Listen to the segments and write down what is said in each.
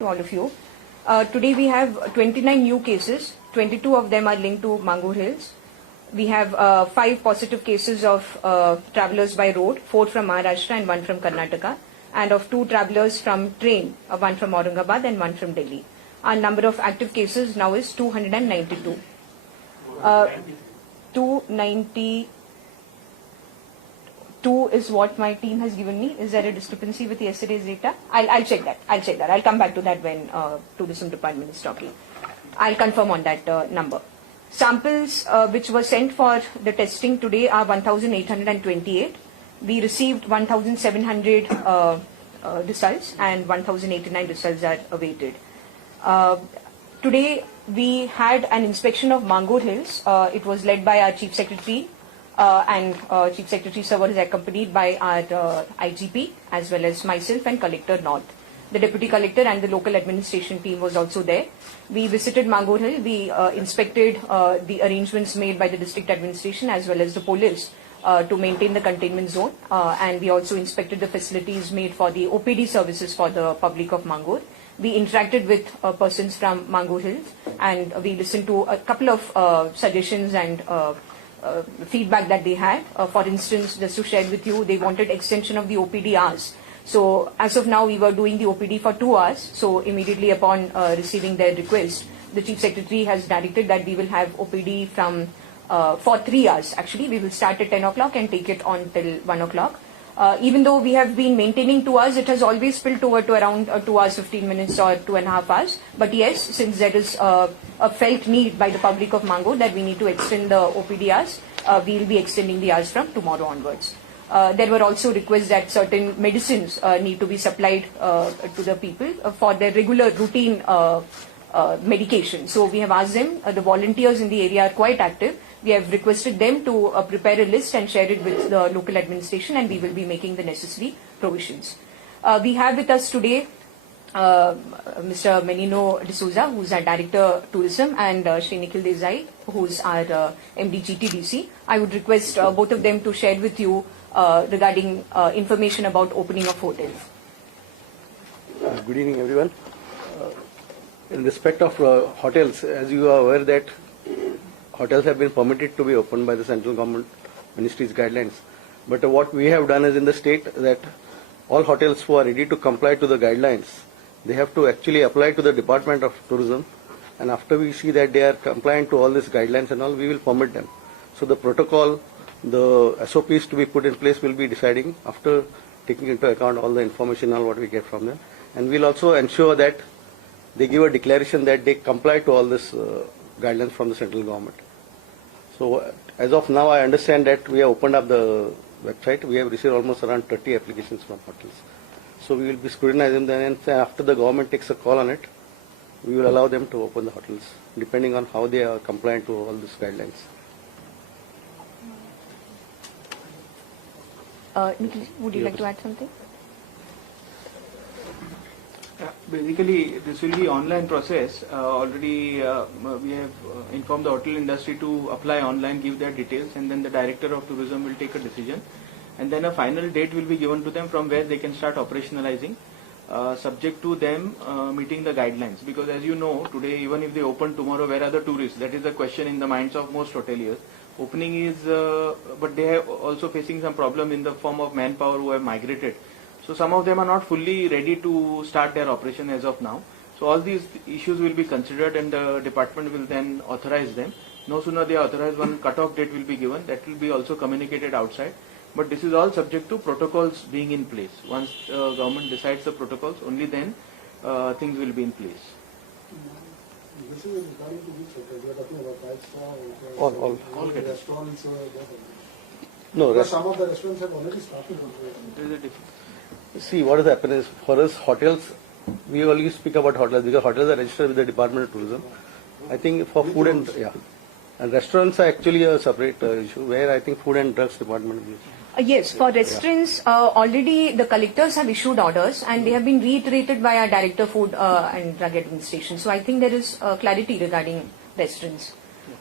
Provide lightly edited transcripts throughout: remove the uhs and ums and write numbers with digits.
To all of you. Today we have 29 new cases. 22 of them are linked to Mangur Hills. We have 5 positive cases of travelers by road, 4 from Maharashtra and 1 from Karnataka, and of 2 travelers from train, 1 from Aurangabad and 1 from Delhi. Our number of active cases now is 292. 292 is what my team has given me. Is there a discrepancy with yesterday's data? I'll check that. I'll come back to that when tourism department is talking. I'll confirm on that number. Samples which were sent for the testing today are 1,828. We received 1,700 results and 1,089 results are awaited. Today we had an inspection of Mangur Hills. It was led by our Chief Secretary. And Chief Secretary Sir was accompanied by our IGP as well as myself and Collector North. The Deputy Collector and the local administration team was also there. We visited Mangur Hill. We inspected the arrangements made by the district administration as well as the police to maintain the containment zone. And we also inspected the facilities made for the OPD services for the public of Mangur. We interacted with persons from Mangur Hills and we listened to a couple of suggestions and feedback that they had. For instance, just to share with you, they wanted extension of the OPD hours. So as of now, we were doing the OPD for 2 hours. So immediately upon receiving their request, the Chief Secretary has directed that we will have OPD from for 3 hours. Actually, we will start at 10 o'clock and take it on till 1 o'clock. Even though we have been maintaining 2 hours, it has always spilled over to around 2 hours 15 minutes or 2.5 hours. But yes, since there is a felt need by the public of Mangur that we need to extend the OPD hours, we will be extending the hours from tomorrow onwards. There were also requests that certain medicines need to be supplied to the people for their regular routine medication. So we have asked them, the volunteers in the area are quite active. We have requested them to prepare a list and share it with the local administration, and we will be making the necessary provisions. We have with us today Mr. Menino D'Souza, who is our Director Tourism, and Shri Nikhil Desai, who is our MD GTDC. I would request both of them to share with you regarding information about opening of hotels. Good evening, everyone. In respect of hotels, as you are aware that hotels have been permitted to be opened by the central government ministry's guidelines. But what we have done is in the state that all hotels who are ready to comply to the guidelines, they have to actually apply to the Department of Tourism, and after we see that they are compliant to all these guidelines and all, we will permit them. So the protocol, the SOPs to be put in place will be deciding after taking into account all the information and all what we get from them. And we'll also ensure that they give a declaration that they comply to all this guidelines from the central government. So as of now, I understand that we have opened up the website. We have received almost around 30 applications from hotels. So we will be scrutinizing them, and after the government takes a call on it, we will allow them to open the hotels, depending on how they are compliant to all these guidelines. Nikhil, would you like to add something? Basically, this will be online process. Already we have informed the hotel industry to apply online, give their details, and then the Director of Tourism will take a decision. And then a final date will be given to them from where they can start operationalizing, subject to them meeting the guidelines. Because as you know, today, even if they open tomorrow, where are the tourists? That is the question in the minds of most hoteliers. Opening is, but they are also facing some problem in the form of manpower who have migrated. So some of them are not fully ready to start their operation as of now. So all these issues will be considered and the department will then authorize them. No sooner they are authorized, one cut-off date will be given. That will be also communicated outside. But this is all subject to protocols being in place. Once government decides the protocols, only then things will be in place. This is regarding to which hotel? You are talking about 5-star, All restaurants. No, Some of the restaurants have already started. There is a difference. See, what has happened is, for us hotels, we only speak about hotels because hotels are registered with the Department of Tourism. I think for food and restaurants are actually a separate issue where I think food and drugs department is. Yes, for restaurants, already the collectors have issued orders and they have been reiterated by our Director Food and Drug Administration. So I think there is clarity regarding restaurants.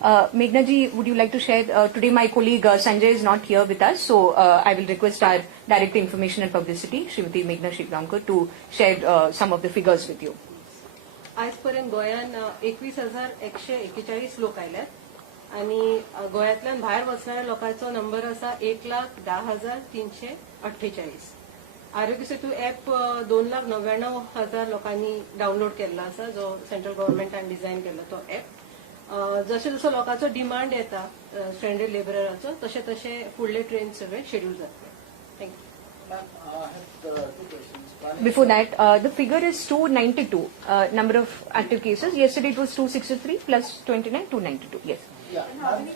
Meghna ji, would you like to share? Today my colleague Sanjay is not here with us, so I will request our Director Information and Publicity, Srimati Meghna Shikramkar, to share some of the figures with you. आजपर्यंत गोंयान 21,141 लोक आयल्यात आणि गोंयांतल्यान भायर वचणाऱ्या लोकांचो number आसा 1,10,348. Aarogya Setu app 2,99,000 लोकांनी डावनलोड केल्लो आसा, जो सेंट्रल गव्हर्नमेंटान डिझायन केल्लो तो ऍप. जसो जसो लोकांचो डिमांड येता स्ट्रँडेड लेबरराचो, तशे तशे फुडले ट्रेन सगळे शेड्यूल जातले. Thank you. Ma'am, I have two questions. One Before that, the figure is 292 number of active cases. Yesterday it was 263 plus 29, 292. Yes. yeah, ma'am,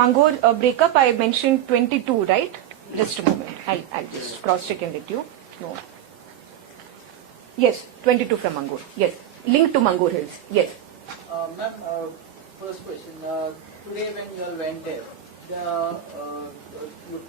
Mangor breakup, I mentioned 22, right? Just a moment. I'll just cross check and let you know. Yes, 22 from Mangor. Yes. Linked to Mangor Hills. Yes. ma'am, first question. Today when you all went there, the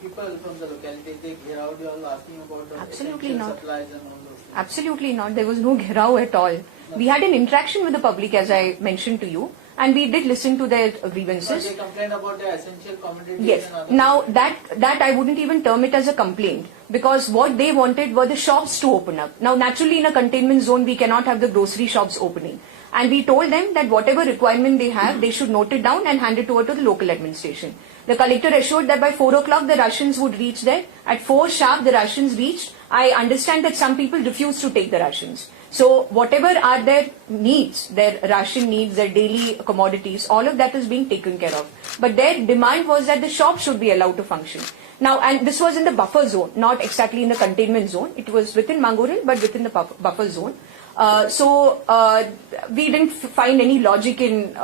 people from the locality, they clear out you all asking about the Absolutely essential not. supplies and all those things. Absolutely not. There was no gherao at all. We had an interaction with the public, as I mentioned to you, and we did listen to their But grievances. they complained about the essential commodities Yes. and other Now that I wouldn't even term it as a complaint, because what they wanted were the shops to open up. Now naturally in a containment zone we cannot have the grocery shops opening. And we told them that whatever requirement they have, they should note it down and hand it over to the local administration. The collector assured that by 4 o'clock the rations would reach there. At 4 sharp the rations reached. I understand that some people refused to take the rations. So whatever are their needs, their ration needs, their daily commodities, all of that is being taken care of. But their demand was that the shop should be allowed to function. Now, and this was in the buffer zone, not exactly in the containment zone. It was within Mangor Hill, but within the buffer zone. So we didn't find any logic in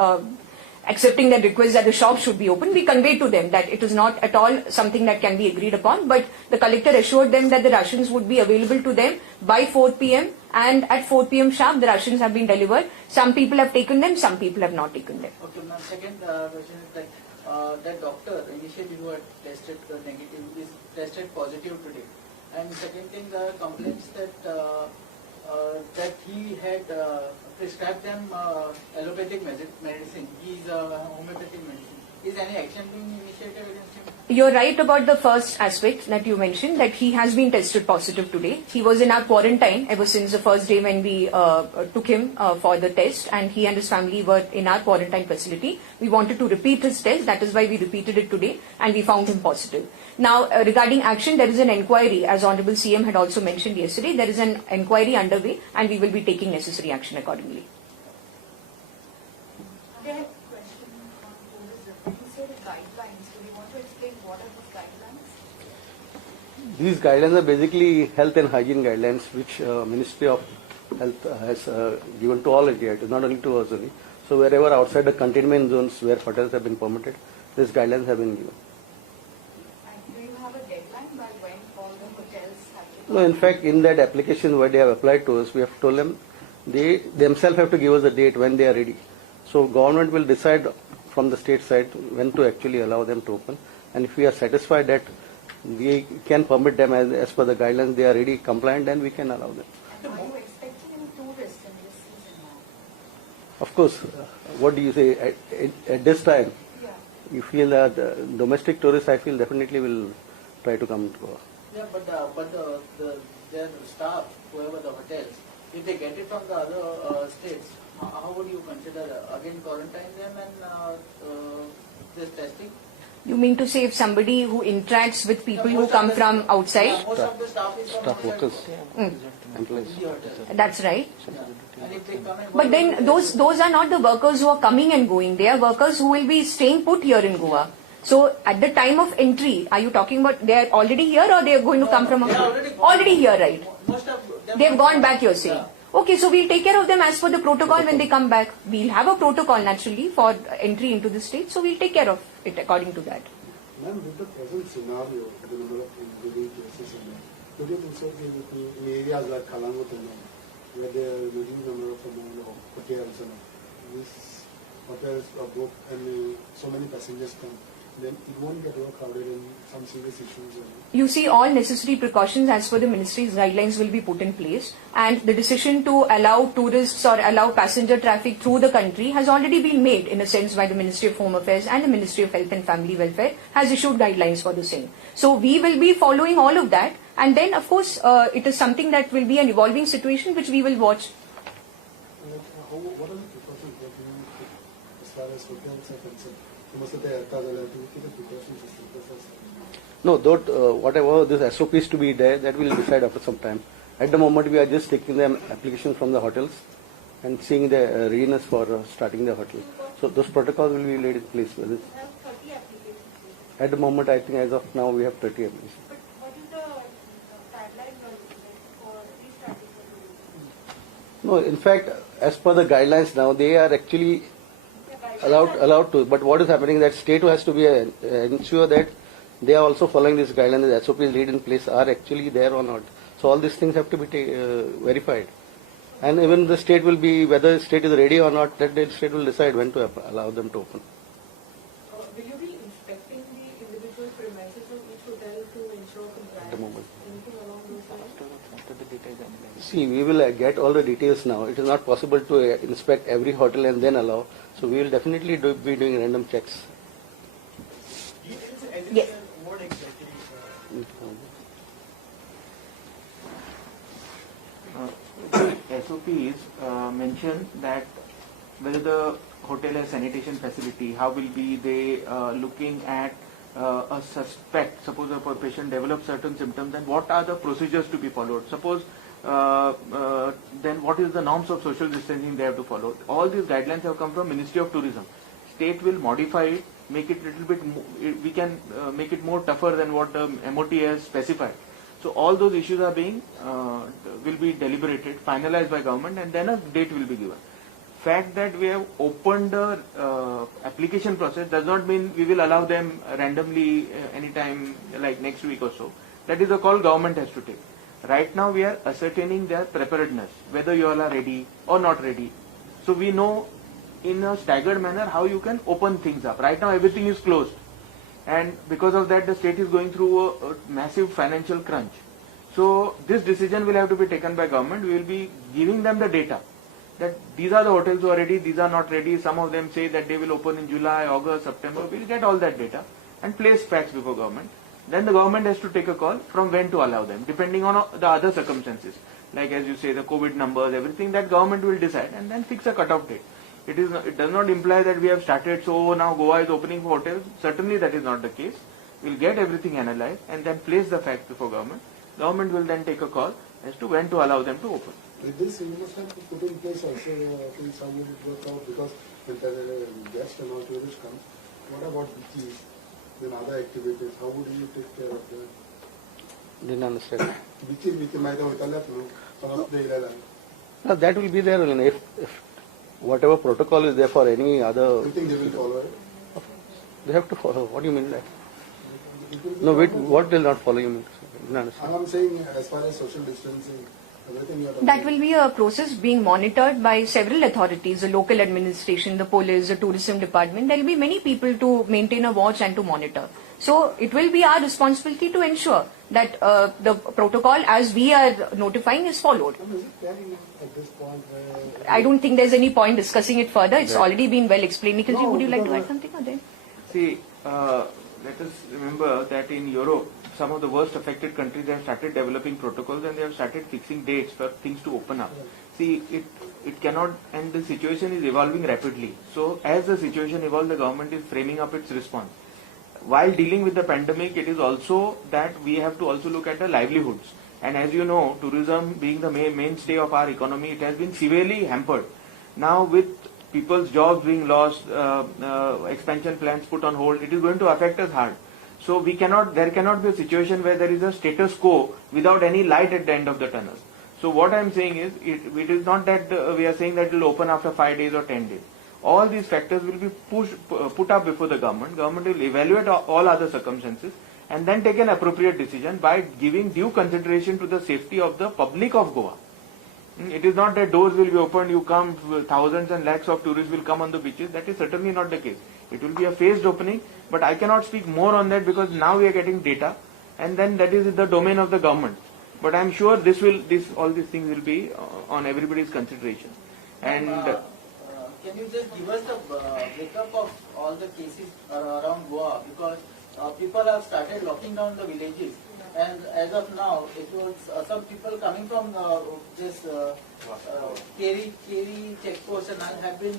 accepting that request that the shop should be open. We conveyed to them that it is not at all something that can be agreed upon, but the collector assured them that the rations would be available to them by 4 p.m. and at 4 p.m. sharp the rations have been delivered. Some people have taken them, some people have not taken them. Okay, ma'am. Second question is that doctor initially who had tested negative is tested positive today. And second thing, the complaints that he had prescribed them allopathic medicine. He is homeopathic medicine. Is any action being initiated against him? You're right about the first aspect that you mentioned, that he has been tested positive today. He was in our quarantine ever since the first day when we took him for the test, and he and his family were in our quarantine facility. We wanted to repeat his test, that is why we repeated it today, and we found him positive. Now, regarding action, there is an inquiry, as Honorable CM had also mentioned yesterday, there is an inquiry underway, and we will be taking necessary action accordingly. I have a question on tourism. When you say the guidelines, do you want to explain what are the guidelines? These guidelines are basically health and hygiene guidelines, which Ministry of Health has given to all India. It is not only to us only. So wherever outside the containment zones where hotels have been permitted, these guidelines have been given. And do you have a deadline by when all the hotels have to? No, in fact, in that application where they have applied to us, we have told them they themselves have to give us a date when they are ready. So government will decide from the state side when to actually allow them to open. And if we are satisfied that we can permit them as per the guidelines, they are ready, compliant, then we can allow them. Are you expecting any tourists in this season now? Of course, what do you say, at this time, Yeah. you feel that domestic tourists, I feel definitely will try to come to Goa. Yeah, but their staff, whoever the hotels, if they get it from the other states, how would you consider again quarantine them and this testing? You mean to say if somebody who interacts with people who come from outside? Yeah, most of the staff is from Staff outside workers, Mm, employees. the hotel. that's right. Yeah. And if they come and But then those are not the workers who are coming and going. They are workers who will be staying put here in Goa. So at the time of entry, are you talking about they are already here or they are going to come from They are already here, right? Most of them They have gone back, you're saying. Okay, so we'll take care of them as per the protocol when they come back. We'll have a protocol naturally for entry into the state, so we'll take care of it according to that. Ma'am, with the present scenario, the number of including cases in there, could you also give in areas like Kalangut and all, where there are a number of hotels and all, these hotels are booked and so many passengers come, then it won't get overcrowded and some serious issues. You see, all necessary precautions as per the ministry's guidelines will be put in place, and the decision to allow tourists or allow passenger traffic through the country has already been made in a sense by the Ministry of Home Affairs, and the Ministry of Health and Family Welfare has issued guidelines for the same. So we will be following all of that, and then of course it is something that will be an evolving situation which we will watch. what are the precautions that you take as far as hotels are concerned? You must have the precautions is the first. No, whatever this SOP is to be there, that will decide after some time. At the moment, we are just taking the application from the hotels and seeing the readiness for starting the hotel. So those protocols will be laid in place. We have 30 applications. At the moment, I think as of now, we have 30 applications. But what is the guideline you are looking at for restarting the tourism? No, in fact, as per the guidelines now, they are actually The guidelines allowed to. But what is happening is that state has to be ensure that they are also following this guideline. The SOPs laid in place are actually there or not. So all these things have to be verified. And even the state will be, whether the state is ready or not, that the state will decide when to allow them to open. Will you be inspecting the individual premises of each hotel to ensure compliance? At the moment. Anything along those lines? After the data is analyzed. See, we will get all the details now. It is not possible to inspect every hotel and then allow. So we will definitely be doing random checks. Yes. What exactly? SOPs mention that whether the hotel has sanitation facility, how will be they looking at a suspect, suppose a patient develops certain symptoms, and what are the procedures to be followed. Suppose then what is the norms of social distancing they have to follow. All these guidelines have come from Ministry of Tourism. State will modify it, make it little bit, we can make it more tougher than what the MOT has specified. So all those issues are being, will be deliberated, finalized by government, and then a date will be given. Fact that we have opened the application process does not mean we will allow them randomly anytime like next week or so. That is a call government has to take. Right now we are ascertaining their preparedness, whether you all are ready or not ready. So we know in a staggered manner how you can open things up. Right now everything is closed. And because of that, the state is going through a massive financial crunch. So this decision will have to be taken by government. We will be giving them the data that these are the hotels who are ready, these are not ready. Some of them say that they will open in July, August, September. We will get all that data and place facts before government. Then the government has to take a call from when to allow them, depending on the other circumstances. Like as you say, the COVID numbers, everything that government will decide and then fix a cutoff date. It does not imply that we have started, so now Goa is opening for hotels. Certainly that is not the case. We will get everything analyzed and then place the facts before government. Government will then take a call as to when to allow them to open. With this, you must have to put in place also things how would it work out, because when the guests and all tourists come, what about beaches, then other activities, how would you take care of that? Didn't understand. Beaches, some of the area. No, that will be there. If whatever protocol is there for any other, You think they will follow it? they have to follow. What do you mean? Like? No, wait, what will not follow? You mean? Didn't understand. I'm saying as far as social distancing, everything you are talking That will be a process being monitored by several authorities, the local administration, the police, the tourism department. There will be many people to maintain a watch and to monitor. So it will be our responsibility to ensure that the protocol as we are notifying is followed. Is it carrying at this point where I don't think there's any point discussing it further. It's already been well explained. Nikhilji, No, would you like to because add something or then? See, let us remember that in Europe, some of the worst affected countries have started developing protocols and they have started fixing dates for things to open up. See, it cannot, and the situation is evolving rapidly. So as the situation evolves, the government is framing up its response. While dealing with the pandemic, it is also that we have to also look at the livelihoods. And as you know, tourism being the mainstay of our economy, it has been severely hampered. Now with people's jobs being lost, expansion plans put on hold, it is going to affect us hard. So there cannot be a situation where there is a status quo without any light at the end of the tunnel. So what I am saying is, it is not that we are saying that it will open after 5 days or 10 days. All these factors will be put up before the government. Government will evaluate all other circumstances and then take an appropriate decision by giving due consideration to the safety of the public of Goa. It is not that doors will be opened, you come, thousands and lakhs of tourists will come on the beaches. That is certainly not the case. It will be a phased opening, but I cannot speak more on that because now we are getting data and then that is the domain of the government. But I am sure all these things will be on everybody's consideration. And can you just give us the breakup of all the cases around Goa, because people have started locking down the villages. And as of now, it was some people coming from this Keri checkpost and all have been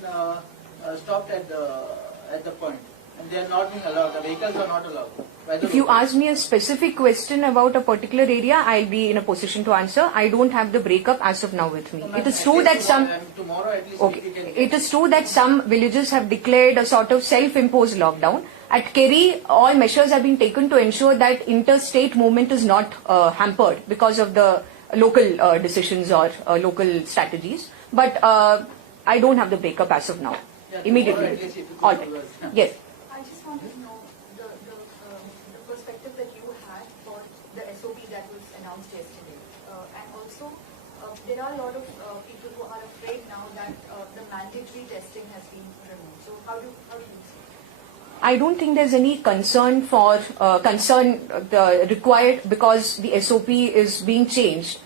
stopped at the point, and they are not being allowed. The vehicles are not allowed. by the If you locals. ask me a specific question about a particular area, I'll be in a position to answer. I don't have the breakup as of now with me. So, ma'am, It is at true least that some... tomorrow at least Okay. if we can It is true that some villages have declared a sort of self-imposed lockdown. At Keri, all measures have been taken to ensure that interstate movement is not hampered because of the local decisions or local strategies. But I don't have the breakup as of now. Yeah, Immediately. tomorrow at least if you could All give right. us. Yes. I just wanted to know the perspective that you had for the SOP that was announced yesterday. And also, there are a lot of people who are afraid now that the mandatory testing has been removed. So how do you see it? I don't think there's any concern for required because the SOP is being changed.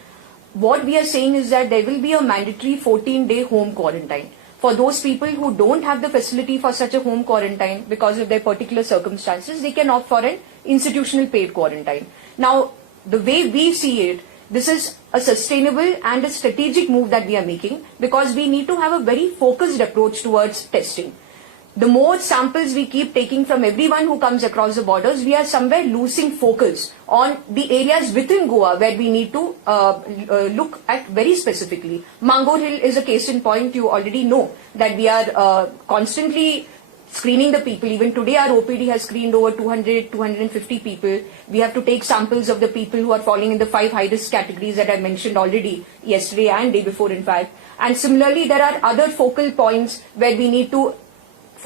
What we are saying is that there will be a mandatory 14-day home quarantine. For those people who don't have the facility for such a home quarantine because of their particular circumstances, they can opt for an institutional paid quarantine. Now, the way we see it, this is a sustainable and a strategic move that we are making because we need to have a very focused approach towards testing. The more samples we keep taking from everyone who comes across the borders, we are somewhere losing focus on the areas within Goa where we need to look at very specifically. Mangur Hill is a case in point. You already know that we are constantly screening the people. Even today our OPD has screened over 200, 250 people. We have to take samples of the people who are falling in the 5 high-risk categories that I mentioned already yesterday and day before in fact. And similarly, there are other focal points where we need to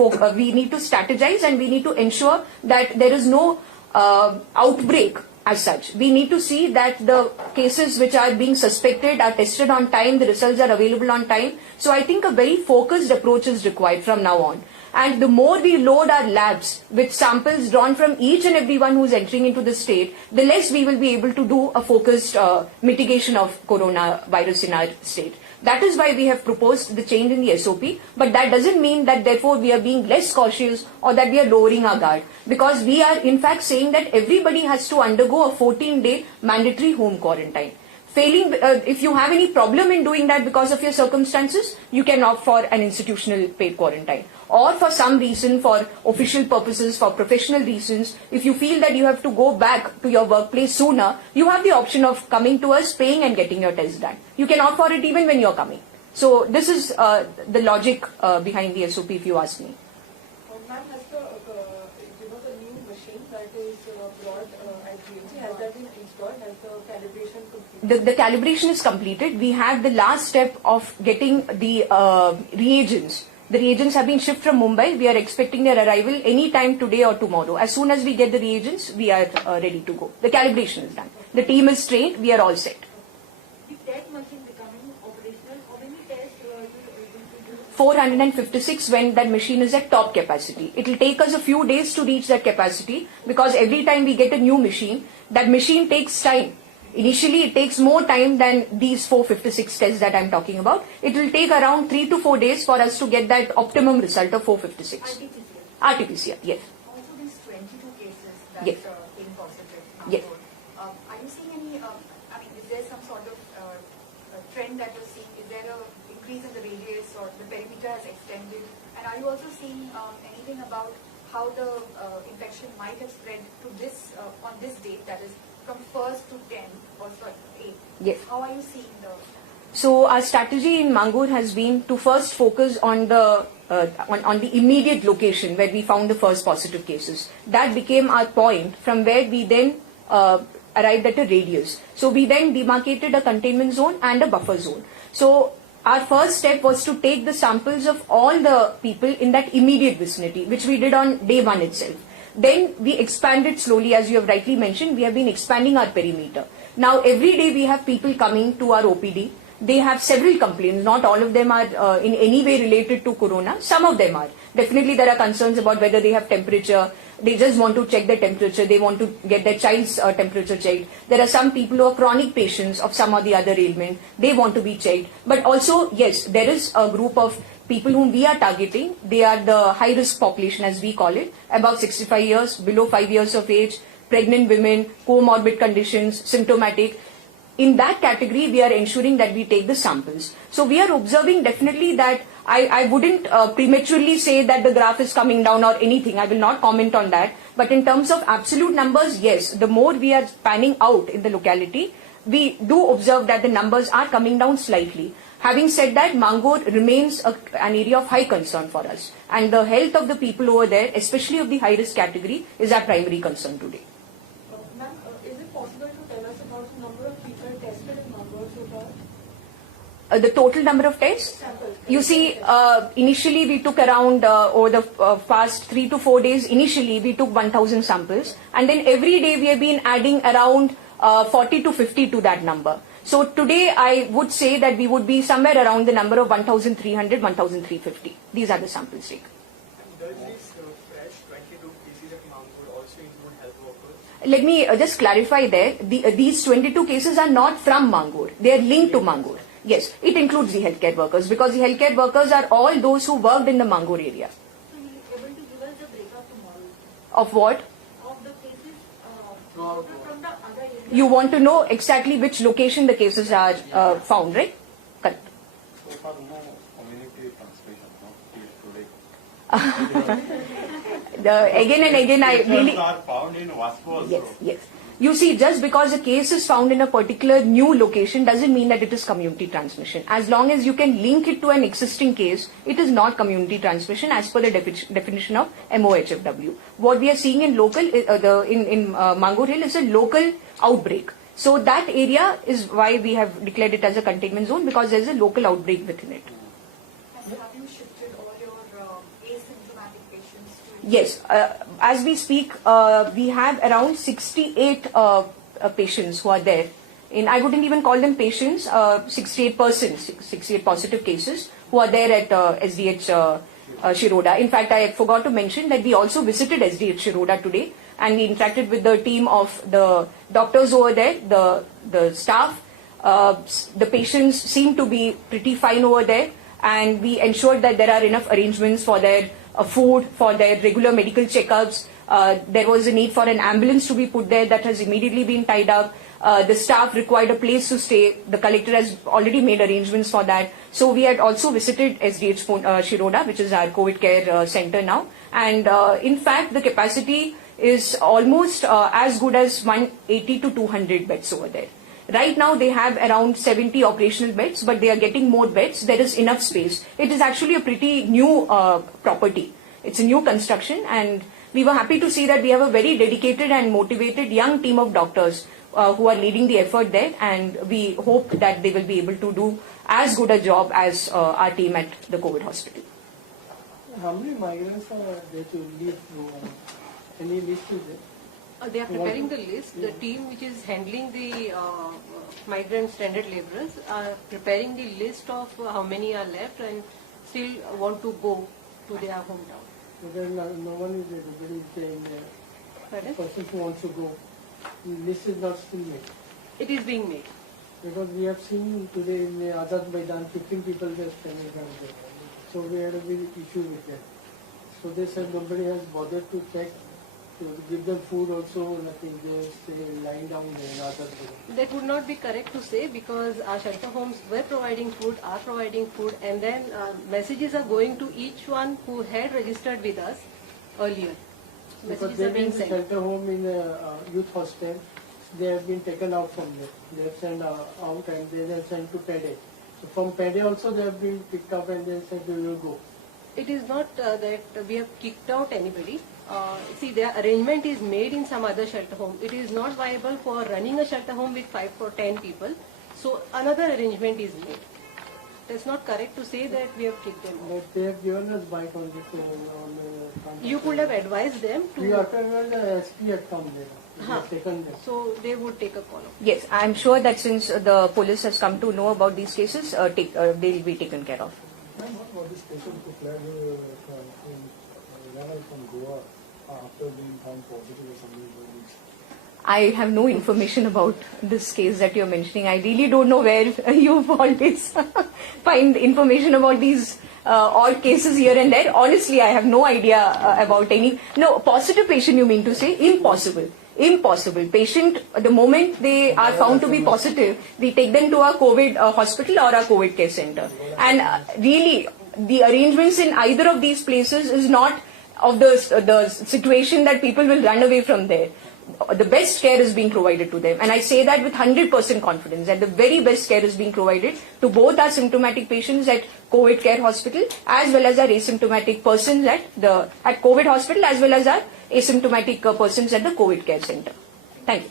strategize and we need to ensure that there is no outbreak as such. We need to see that the cases which are being suspected are tested on time, the results are available on time. So I think a very focused approach is required from now on. And the more we load our labs with samples drawn from each and everyone who is entering into the state, the less we will be able to do a focused mitigation of coronavirus in our state. That is why we have proposed the change in the SOP, but that doesn't mean that therefore we are being less cautious or that we are lowering our guard. Because we are in fact saying that everybody has to undergo a 14-day mandatory home quarantine. Failing, if you have any problem in doing that because of your circumstances, you can opt for an institutional paid quarantine. Or for some reason, for official purposes, for professional reasons, if you feel that you have to go back to your workplace sooner, you have the option of coming to us, paying and getting your test done. You can opt for it even when you're coming. So this is the logic behind the SOP if you ask me. Ma'am, has the new machine that is brought at GMC, has that been installed? Has the calibration completed? The calibration is completed. We have the last step of getting the reagents. The reagents have been shipped from Mumbai. We are expecting their arrival any time today or tomorrow. As soon as we get the reagents, we are ready to go. The calibration is done. The team is trained. We are all set. The test machine becoming operational, how many tests you are able to do? 456 when that machine is at top capacity. It will take us a few days to reach that capacity because every time we get a new machine, that machine takes time. Initially, it takes more time than these 456 tests that I'm talking about. It will take around 3 to 4 days for us to get that optimum result of 456. RT-PCR, yes. Also these 22 cases that Yes. came positive. Yes. Are you seeing any, is there some sort of trend that you're seeing? Is there an increase in the radius or the perimeter has extended? And are you also seeing anything about how the infection might have spread to this, on this date, that is from 1st to 10 or 8? Yes. How are you seeing the... So our strategy in Mangur has been to first focus on the immediate location where we found the first positive cases. That became our point from where we then arrived at a radius. So we then demarcated a containment zone and a buffer zone. So our first step was to take the samples of all the people in that immediate vicinity, which we did on day 1 itself. Then we expanded slowly, as you have rightly mentioned, we have been expanding our perimeter. Now every day we have people coming to our OPD. They have several complaints. Not all of them are in any way related to corona. Some of them are. Definitely there are concerns about whether they have temperature. They just want to check their temperature. They want to get their child's temperature checked. There are some people who are chronic patients of some or the other ailment. They want to be checked. But also, yes, there is a group of people whom we are targeting. They are the high-risk population, as we call it, above 65 years, below 5 years of age, pregnant women, comorbid conditions, symptomatic. In that category, we are ensuring that we take the samples. So we are observing definitely that I wouldn't prematurely say that the graph is coming down or anything. I will not comment on that. But in terms of absolute numbers, yes, the more we are panning out in the locality, we do observe that the numbers are coming down slightly. Having said that, Mangur remains an area of high concern for us. And the health of the people over there, especially of the high-risk category, is our primary concern today. Ma'am, is it possible to tell us about the number of people tested in Mangalore so far? The total number of tests? Samples. You see, initially we took around, over the past 3 to 4 days, initially we took 1,000 samples. And then every day we have been adding around 40 to 50 to that number. So today I would say that we would be somewhere around the number of 1,300, 1,350. These are the samples taken. Does this fresh 22 cases at Mangalore also include health workers? Let me just clarify there. These 22 cases are not from Mangalore. They are linked to Mangalore. Yes, it includes the healthcare workers because the healthcare workers are all those who worked in the Mangalore area. So you will able to give us the breakup tomorrow Of what? of the cases from the other areas? You want to know exactly which location the cases are found, right? Correct. So far, no community transmission, no? Today. Again and again, I really... are found in Vasco also. Yes, yes. You see, just because a case is found in a particular new location doesn't mean that it is community transmission. As long as you can link it to an existing case, it is not community transmission as per the definition of MOHFW. What we are seeing in local, in Mangur Hill is a local outbreak. So that area is why we have declared it as a containment zone because there is a local outbreak within it. And have you shifted all your asymptomatic patients to... Yes, as we speak, we have around 68 patients who are there. I wouldn't even call them patients, 68 persons, 68 positive cases who are there at SDH Shiroda. In fact, I forgot to mention that we also visited SDH Shiroda today and we interacted with the team of the doctors over there, the staff. The patients seem to be pretty fine over there and we ensured that there are enough arrangements for their food, for their regular medical checkups. There was a need for an ambulance to be put there that has immediately been tied up. The staff required a place to stay. The collector has already made arrangements for that. So we had also visited SDH Shiroda, which is our COVID care center now. And in fact, the capacity is almost as good as 180 to 200 beds over there. Right now they have around 70 operational beds, but they are getting more beds. There is enough space. It is actually a pretty new property. It's a new construction and we were happy to see that we have a very dedicated and motivated young team of doctors who are leading the effort there and we hope that they will be able to do as good a job as our team at the COVID hospital. How many migrants are there to leave? Any list is there? They are preparing the list. The team which is handling the migrant stranded laborers are preparing the list of how many are left and still want to go to their hometown. So then no one is there. Nobody is saying Pardon? the person who wants to go. The list is not still made. It is being made. Because we have seen today in the Azad Maidan, 15 people were standing around there. So we had a big issue with them. So they said nobody has bothered to check. To give them food also, nothing. They stay lying down there in Azad Maidan. That would not be correct to say because our shelter homes were providing food, are providing food, and then messages are going to each one who had registered with us earlier. Because Messages they are have being been sent. shelter home in a youth hostel. They have been taken out from there. They have sent out and they have sent to Pede. So from Pede also they have been picked up and they said we will go. It is not that we have kicked out anybody. See, their arrangement is made in some other shelter home. It is not viable for running a shelter home with 5 or 10 people. So another arrangement is made. It's not correct to say that we have kicked them out. But they have given us bike on the You could have advised them We to. attended the SP had come there. They have taken them. So they would take a call. Yes, I am sure that since the police has come to know about these cases, they will be taken care of. Ma'am, what about this patient who fled from Goa after being found positive or something? I have no information about this case that you're mentioning. I really don't know where you've always find information about these odd cases here and there. Honestly, I have no idea about any. No, positive patient you mean to say? Impossible. impossible. Patient, the moment they are found to be positive, we take them to our COVID hospital or our COVID care center. And really, the arrangements in either of these places is not of the situation that people will run away from there. The best care is being provided to them, and I say that with 100% confidence that the very best care is being provided to both our symptomatic patients at COVID care hospital as well as our asymptomatic persons at COVID hospital as well as our asymptomatic persons at the COVID care center. Thank you.